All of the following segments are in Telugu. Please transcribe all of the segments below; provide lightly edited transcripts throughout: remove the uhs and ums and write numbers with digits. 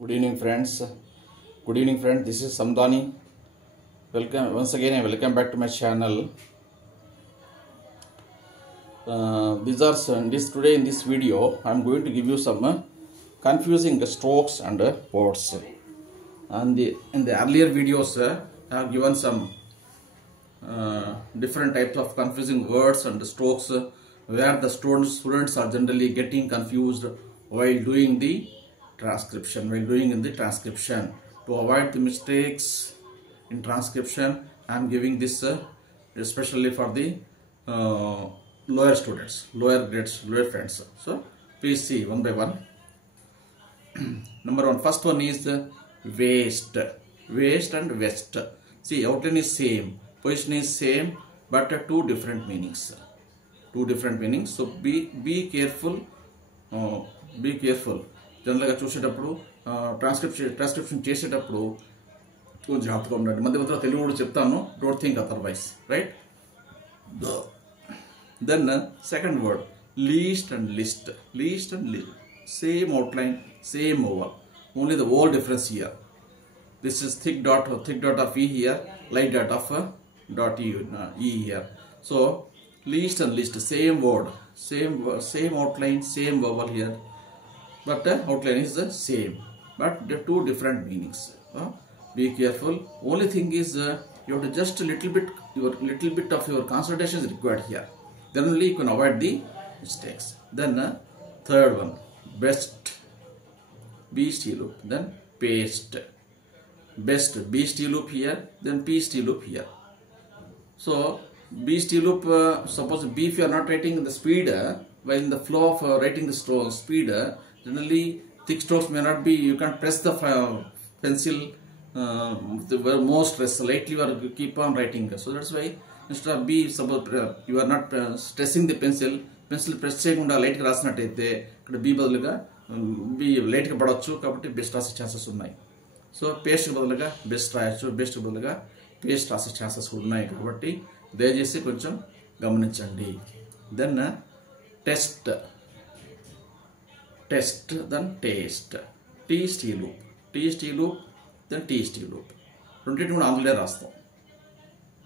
Good evening, friends. Good evening, friends. This is Samdani. Welcome once again. Welcome back to my channel. Today in this video, I am going to give you some confusing strokes and words. And in the earlier videos, I have given some different types of confusing words and strokes where the students are generally getting confused while doing the transcription. To avoid the mistakes in transcription, I am giving this especially for the lower students, lower grades, lower friends. So please see one by one. Number one, first one is waste and west. See, outline is same, position is same, but two different meanings. So be careful. జనరల్గా చూసేటప్పుడు ట్రాన్స్క్రిప్షన్ చేసేటప్పుడు కొంచెం జాగ్రత్తగా ఉండండి. మధ్య మధ్యలో తెలుగు కూడా చెప్తాను, don't think otherwise, right? Then second word least and list. Same outline, same oval, only the oval difference here. This is thick dot of E here, light dot of dot E here. So least and list, same word, same outline, same vowel here, but the outline is the same, but the two different meanings. Be careful. Only thing is you have to just little bit of your concentration is required here. Then only you can avoid the mistakes. Then third one, best, BST loop, then paste. Best, BST loop here, then PST loop here. So BST loop, suppose B, if you are not writing the speed, while in the flow of writing the speed, generally thick strokes may not be, you can't press the pencil more stress, lightly you are keep on writing. So that's why instead of B, suppose you are not stressing the pencil press చేయకుండా లైట్గా రాసినట్టయితే ఇక్కడ B బదులుగా B లైట్గా పడవచ్చు, కాబట్టి బెస్ట్ రాసే ఛాన్సెస్ ఉన్నాయి. సో పేస్ట్ బదులుగా బెస్ట్ రాయొచ్చు, బెస్ట్ బదులుగా పేస్ట్ రాసే ఛాన్సెస్ ఉన్నాయి, కాబట్టి దయచేసి కొంచెం గమనించండి. Then test, then taste. TST loop, then TST loop. రెండింటి కూడా ఆంగ్లే రాస్తాం,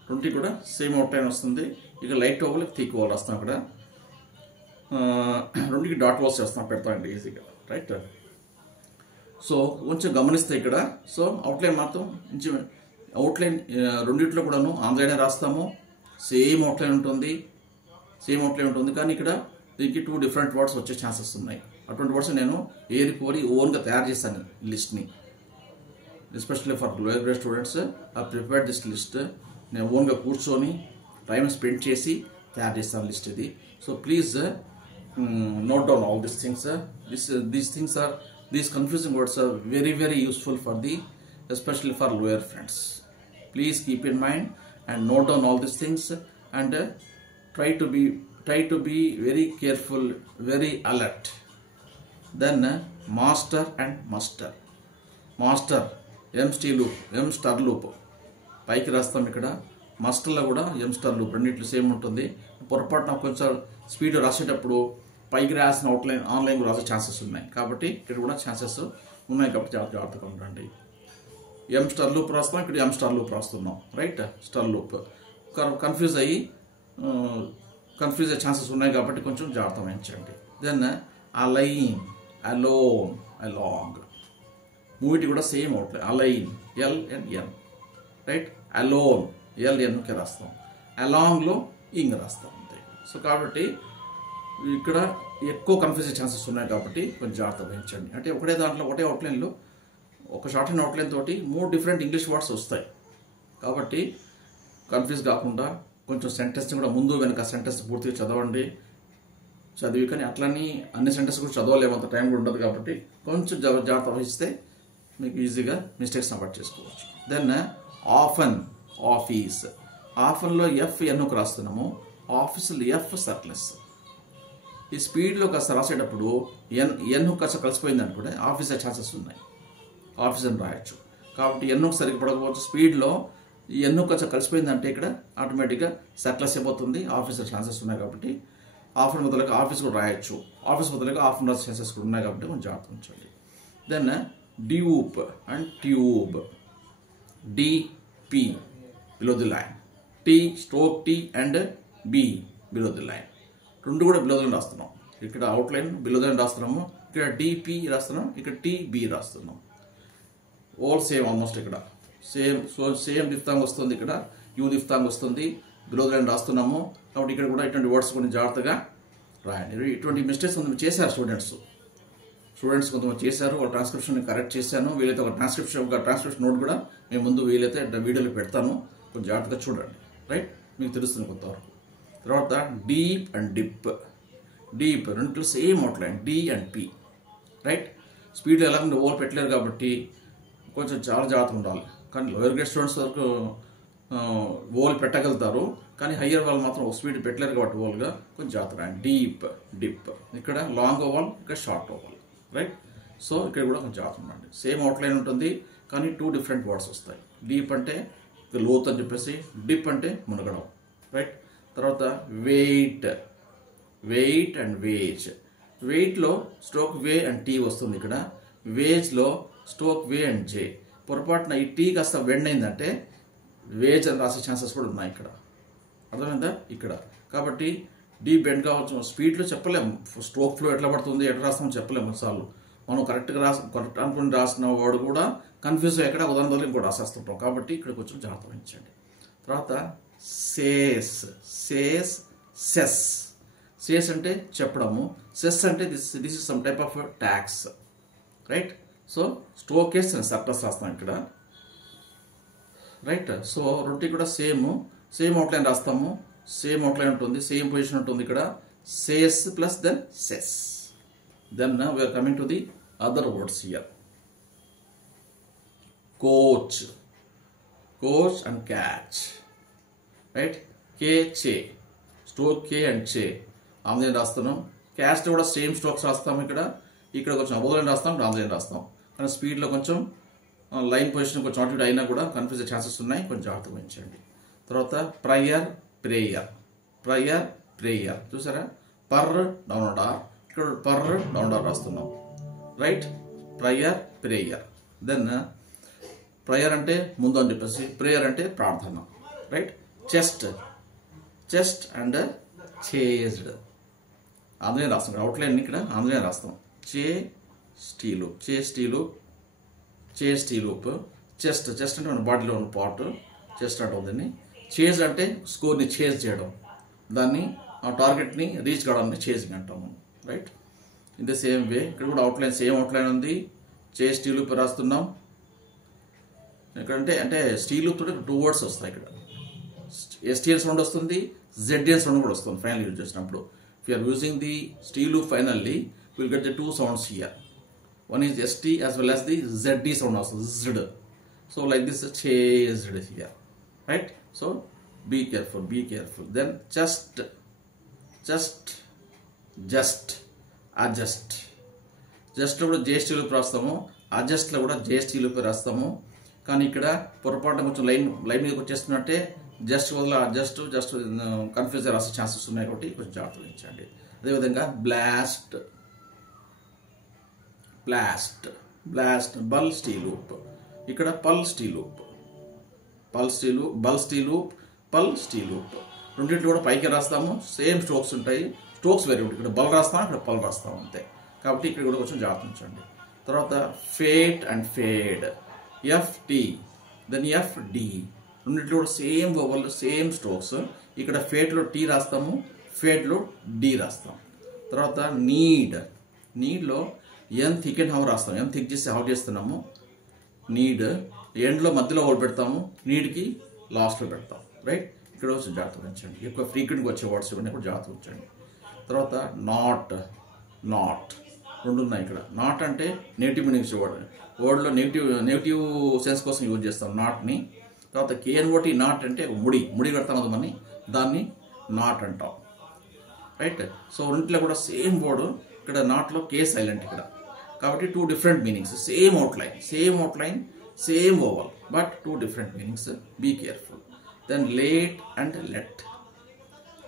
రెండింటి కూడా సేమ్ అవుట్లైన్ వస్తుంది. ఇక లైట్ ఓవల్, థిక్ ఓవల్ రాస్తాం. అక్కడ రెండింటికి డాట్ వాల్స్ చేస్తాం, పెడతామండి ఈజీగా, రైట్? సో కొంచెం గమనిస్తే ఇక్కడ, సో అవుట్లైన్ మాత్రం అవుట్లైన్ రెండింటిలో కూడాను ఆంగ్లేనే రాస్తాము, సేమ్ అవుట్లైన్ ఉంటుంది, కానీ ఇక్కడ దీనికి టూ డిఫరెంట్ వర్డ్స్ వచ్చే ఛాన్సెస్ ఉన్నాయి. అటువంటి వర్డ్స్ నేను ఏరికోరి ఓన్గా తయారు చేశాను లిస్ట్ని, especially for lower grade students. I prepared this list. నేను ఓన్గా కూర్చొని టైం స్పెండ్ చేసి తయారు చేస్తాను లిస్ట్ ఇది. So please note down all these things. These confusing words are very useful for especially for lower friends. Please keep in mind and note down all these things, and try to be very careful, very alert. Then master and muster. Master M star loop పైకి రాస్తాం. ఇక్కడ మాస్టర్లో కూడా M star loop రెండిట్లు సేమ్ ఉంటుంది. పొరపాటున కొంచెం స్పీడ్ రాసేటప్పుడు పైకి రాసిన అవుట్లైన్ ఆన్లైన్ రాసే ఛాన్సెస్ ఉన్నాయి, కాబట్టి ఇక్కడ కూడా ఛాన్సెస్ ఉన్నాయి, కాబట్టి జాగ్రత్తగా ఉండండి. M star loop రాస్తాం, ఇక్కడ M star loop రాస్తున్నాం, రైట్? స్టార్ లూప్ కన్ఫ్యూజ్ అయ్యే ఛాన్సెస్ ఉన్నాయి, కాబట్టి కొంచెం జాగ్రత్త వహించండి. దెన్ అలైన్, అలోన్, అలాంగ్, మూవిటి కూడా same outline. Align LN, right? Alone LNకే రాస్తాం, అలాంగ్లో ఇంగ్ రాస్తాం, అంతే. సో కాబట్టి ఇక్కడ ఎక్కువ కన్ఫ్యూజ్ అయ్యే ఛాన్సెస్ ఉన్నాయి, కాబట్టి కొంచెం జాగ్రత్త వహించండి. అంటే ఒకటే దాంట్లో ఒకటే అవుట్లైన్లో ఒక షార్ట్ హ్యాండ్ అవుట్లైన్ తోటి 3 డిఫరెంట్ ఇంగ్లీష్ వర్డ్స్ వస్తాయి, కాబట్టి కన్ఫ్యూజ్ కాకుండా కొంచెం సెంటెన్స్ని కూడా ముందు వెనక సెంటెన్స్ పూర్తిగా చదివి కానీ అట్లని అన్ని సెంటెన్స్ కూడా చదవలేము, అంత టైం కూడా ఉండదు, కాబట్టి కొంచెం జాగ్రత్త వహిస్తే మీకు ఈజీగా మిస్టేక్స్ అవాయిడ్ చేసుకోవచ్చు. Then often, office. ఆఫన్లో FNకు రాస్తున్నాము, ఆఫీసులో F సర్క్లెస్. ఈ స్పీడ్లో కాస్త రాసేటప్పుడు ఎన్ కాస్త కలిసిపోయింది అనుకుంటే ఆఫీస్ ఛాన్సెస్ ఉన్నాయి, ఆఫీస్ అని రాయొచ్చు. కాబట్టి ఎన్నుకు సరిగ్గా పడకపోవచ్చు, స్పీడ్లో ఈ ఎన్ను కాస్త కలిసిపోయిందంటే ఇక్కడ ఆటోమేటిక్గా సర్క్లెస్ అయిపోతుంది, ఆఫీసర్ ఛాన్సెస్ ఉన్నాయి, కాబట్టి ఆఫర్ బదులుగా ఆఫీస్ కూడా రాయొచ్చు, ఆఫీస్ బదులుగా ఆఫ్ రాసే ఛాన్సెస్ కూడా ఉన్నాయి, కాబట్టి కొంచెం జాగ్రత్త ఉంచండి. Then dupe and tube. DP below the line. T stroke T and B below the line. రెండు కూడా బిలో ద లైన్ రాస్తున్నాం. ఇక్కడ అవుట్లైన్ బిలో ద లైన్ రాస్తున్నాము, ఇక్కడ డిపి రాస్తున్నాం, ఇక్కడ టీబి రాస్తున్నాం. ఆల్ సేమ్ ఆల్మోస్ట్ ఇక్కడ సేమ్. సో సేమ్ దిఫ్తాంగ్ వస్తుంది, ఇక్కడ యూ దిఫ్తాంగ్ వస్తుంది, బిలో ద లైన్ రాస్తున్నాము. కాబట్టి ఇక్కడ కూడా ఇటువంటి వర్డ్స్ కొన్ని జాగ్రత్తగా రాయండి. ఇటువంటి మిస్టేక్స్ కొంతమంది చేశారు స్టూడెంట్స్ కొంతమంది చేశారు. వాళ్ళ ట్రాన్స్క్రిప్షన్ కరెక్ట్ చేశాను. వీలైతే ఒక ట్రాన్స్క్రిప్షన్ నోట్ కూడా మేము ముందు వీలైతే వీడియోలో పెడతాను, కొంచెం జాగ్రత్తగా చూడండి. రైట్, మీకు తెలుస్తుంది కొంతవరకు. తర్వాత డీప్ అండ్ డిప్. డీప్ రెండు same outline, D and P. Right, స్పీడ్లో ఎలా ఉంటే ఓల్ పెట్టలేరు కాబట్టి కొంచెం చాలా జాగ్రత్త ఉండాలి. కానీ లోయర్ గ్రేడ్ స్టూడెంట్స్ వరకు ఓల్ పెట్టగలుగుతారు, కానీ హయ్యర్ వాళ్ళు మాత్రం స్పీడ్ పెట్టలేరు కాబట్టి ఓల్గా కొంచెం జాగ్రత్త. డీప్, డిప్, ఇక్కడ లాంగ్ ఓవల్, ఇక్కడ షార్ట్ ఓవల్. రైట్, సో ఇక్కడ కూడా కొంచెం జాగ్రత్త ఉండండి. సేమ్ అవుట్లైన్ ఉంటుంది కానీ టూ డిఫరెంట్ వర్డ్స్ వస్తాయి. డీప్ అంటే లోత్ అని చెప్పేసి, డిప్ అంటే మునగడం. రైట్, తర్వాత వెయిట్ అండ్ వేజ్. వెయిట్లో స్ట్రోక్ వే అండ్ టీ వస్తుంది ఇక్కడ. వేజ్లో స్ట్రోక్ వే అండ్ జే. పొరపాటున ఈ టీ కాస్త బెండ్ అయిందంటే వేజ్ అని రాసే ఛాన్సెస్ కూడా ఉన్నాయి ఇక్కడ. అర్థమైందా ఇక్కడ? కాబట్టి డీ బెండ్ కావచ్చు. స్పీడ్లో చెప్పలేము, స్ట్రోక్ ఫ్లో ఎట్లా పడుతుంది, ఎట్లా రాస్తామో చెప్పలేము. కొన్నిసార్లు మనం కరెక్ట్ అనుకుని రాసిన వాడు కూడా కన్ఫ్యూజ్ ఎక్కడ ఉదాహరణ ఇంకోటి రాసేస్తుంటాం. కాబట్టి ఇక్కడ కొంచెం జాగ్రత్త వహించండి. తర్వాత సేస్, సెస్ అంటే చెప్పడము, సెస్ అంటే this is some type of tax. Right, so stroke S అని సర్ప్లస్ రాస్తాం ఇక్కడ. రైట్, సో రెండు కూడా సేమ్ అవుట్లైన్ రాస్తాము. సేమ్ అవుట్లైన్ ఉంటుంది, సేమ్ పొజిషన్ ఉంటుంది ఇక్కడ. Cease plus then cess. Then we're coming to the other words here. Coach and catch. Right, చే, స్ట్రోక్ కే అండ్ చే ఆమ్లైన్ రాస్తున్నాం. క్యాచ్లో కూడా సేమ్ స్ట్రోక్స్ రాస్తాం. ఇక్కడ కొంచెం అబోధన రాస్తాం, ఇక్కడ ఆమ్లైన్ రాస్తాం. కానీ స్పీడ్లో కొంచెం లైన్ పొజిషన్ కొంచెం అటు ఇటు అయినా కూడా కన్ఫ్యూజ్ ఛాన్సెస్ ఉన్నాయి, కొంచెం జాగ్రత్తగా వహించండి. తర్వాత ప్రేయర్ చూసారా, పర్ డౌన్ ఆర్, ఇక్కడ పర్ డౌన్ ఆర్ రాస్తున్నాం. Right, prayer. దెన్ ప్రేయర్ అంటే ముందు అని చెప్పేసి, ప్రేయర్ అంటే ప్రార్థన. రైట్, చెస్ట్ అండ్ చేజ్డ్ ఆంధ్రనే రాస్తాం. అవుట్లైన్ ఇక్కడ ఆంధ్రనే రాస్తాం. స్టీలూప్, చెస్ట్ అంటే మన బాడీలో ఉన్న పార్ట్ చెస్ట్ అంటుందని. చేజ్ అంటే స్కోర్ని చేజ్ చేయడం, దాన్ని ఆ టార్గెట్ని రీచ్ కావడాన్ని చేజింగ్ అంటాము. Right, in the same way ఇక్కడ కూడా అవుట్లైన్ సేమ్ అవుట్లైన్ ఉంది. స్టీలూప్ రాస్తున్నాం. ఇక్కడంటే అంటే స్టీలూప్ తోటి 2 వర్డ్స్ వస్తాయి ఇక్కడ. STL సౌండ్ వస్తుంది, ZL సౌండ్ కూడా వస్తుంది ఫైనల్ యూజ్ చేసినప్పుడు. If you are using the steel loop finally, you will get the 2 sounds here. One is ST as well as the ZD sound also, Z. So like this, chased here. Right? So be careful. Then just, adjust. Just లో కూడా JST loop రాస్తాము, adjust లో కూడా JST loop రాస్తాము. కానీ ఇక్కడ పొరపాటున కొంచెం లైన్ మీదకి వచ్చేస్తున్నట్టే జస్ట్ వల్ల జస్ట్ కన్ఫ్యూజ్ రాసే ఛాన్సెస్ ఉన్నాయి కాబట్టి కొంచెం జాగ్రత్త వహించండి. అదేవిధంగా బ్లాస్ట్, బల్ స్టీలూప్. ఇక్కడ పల్ స్టీలూప్, రెండింటిలో కూడా పైకి రాస్తాము. సేమ్ స్ట్రోక్స్ ఉంటాయి, స్ట్రోక్స్ వేరే ఉంటాయి. ఇక్కడ బల్ రాస్తాం, ఇక్కడ పల్ రాస్తాం అంతే. కాబట్టి ఇక్కడ కూడా కొంచెం జాగ్రత్త ఉంచండి. తర్వాత fate and fade, FT then FD, రెండింటిలో కూడా సేమ్ వోవల్, సేమ్ స్ట్రోక్స్. ఇక్కడ ఫేట్లో T రాస్తాము, ఫేడ్లో D రాస్తాం. తర్వాత నీడ్లో N థిక్ అండ్ హౌ రాస్తాం. N థిక్ చేసి హౌ చేస్తున్నాము. నీడ్ ఎండ్లో మధ్యలో ఓల్ పెడతాము, నీడ్కి లాస్ట్లో పెడతాం. రైట్, ఇక్కడ వచ్చి జాగ్రత్త ఉంచండి. ఎక్కువ ఫ్రీక్వెంట్గా వచ్చే వర్డ్స్ ఇవన్నీ కూడా జాగ్రత్త ఉంచండి. తర్వాత నాట్ రెండు ఉన్నాయి ఇక్కడ. నాట్ అంటే నెగిటివ్ మీనింగ్స్ వర్డ్లో నెగిటివ్ సెన్స్ కోసం యూజ్ చేస్తాం నాట్ని. తర్వాత KNOT నాట్ అంటే ముడి కడతాం కదా మని, దాన్ని నాట్ అంటాం. రైట్, సో రెండింటిలో కూడా సేమ్ వర్డ్. ఇక్కడ నాట్లో K సైలెంట్ ఇక్కడ. కాబట్టి 2 different meanings. Same outline, same oval, but 2 different meanings. Be careful. Then late and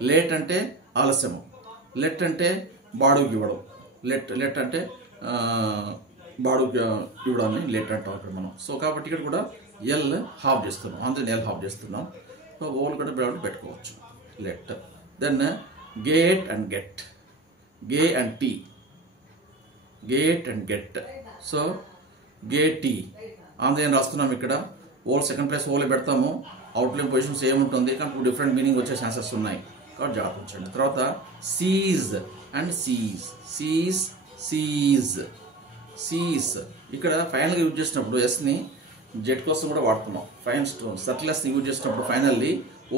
late అంటే ఆలస్యము, లెట్ అంటే బాడుకి ఇవ్వడం. లెట్ అంటే బాడు ఇవ్వడాన్ని లెట్ అంటాం ఇక్కడ మనం. సో కాబట్టి ఇక్కడ కూడా ఎల్ హాఫ్ చేస్తున్నాం, అందులో ఎల్ హాఫ్ చేస్తున్నాం. సో ఓల్ కూడా బాడు పెట్టుకోవచ్చు let. Then gate and get, G and T, gate and get. So gate T అందులో ఏం రాస్తున్నాం ఇక్కడ ఓల్ సెకండ్ ప్లేస్ ఓలే పెడతాము. అవుట్లైన్ పొజిషన్ సేమ్ ఉంటుంది కానీ 2 డిఫరెంట్ మీనింగ్ వచ్చే ఛాన్సెస్ ఉన్నాయి కాబట్టి జాగ్రత్త ఉంచండి. తర్వాత seize and seize, seize seize seize. ఇక్కడ ఫైనల్గా యూజ్ చేసినప్పుడు ఎస్ని జెట్ కోసం కూడా వాడుతున్నాం. ఫైన్ స్టోన్ సర్టిలెస్ని యూజ్ చేసినప్పుడు finally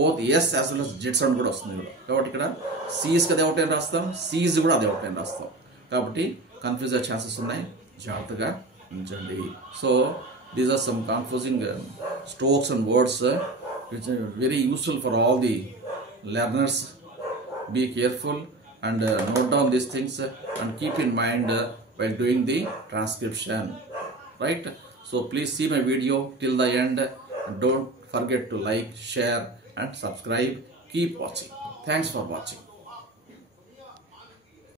both S as well as zed sound కూడా వస్తుంది ఇక్కడ. కాబట్టి ఇక్కడ సీజ్కి అదే అవుట్లైన్ రాస్తాం, సీజ్ కూడా అదే అవుట్లైన్ రాస్తాం. కాబట్టి కన్ఫ్యూజ్ అయ్యే ఛాన్సెస్ ఉన్నాయి, జాగ్రత్తగా ఉంచండి. So these are some confusing strokes and words which are very useful for all the learners. Be careful and note down these things and keep in mind while doing the transcription, right? So please see my video till the end. Don't forget to like, share and subscribe. Keep watching. Thanks for watching.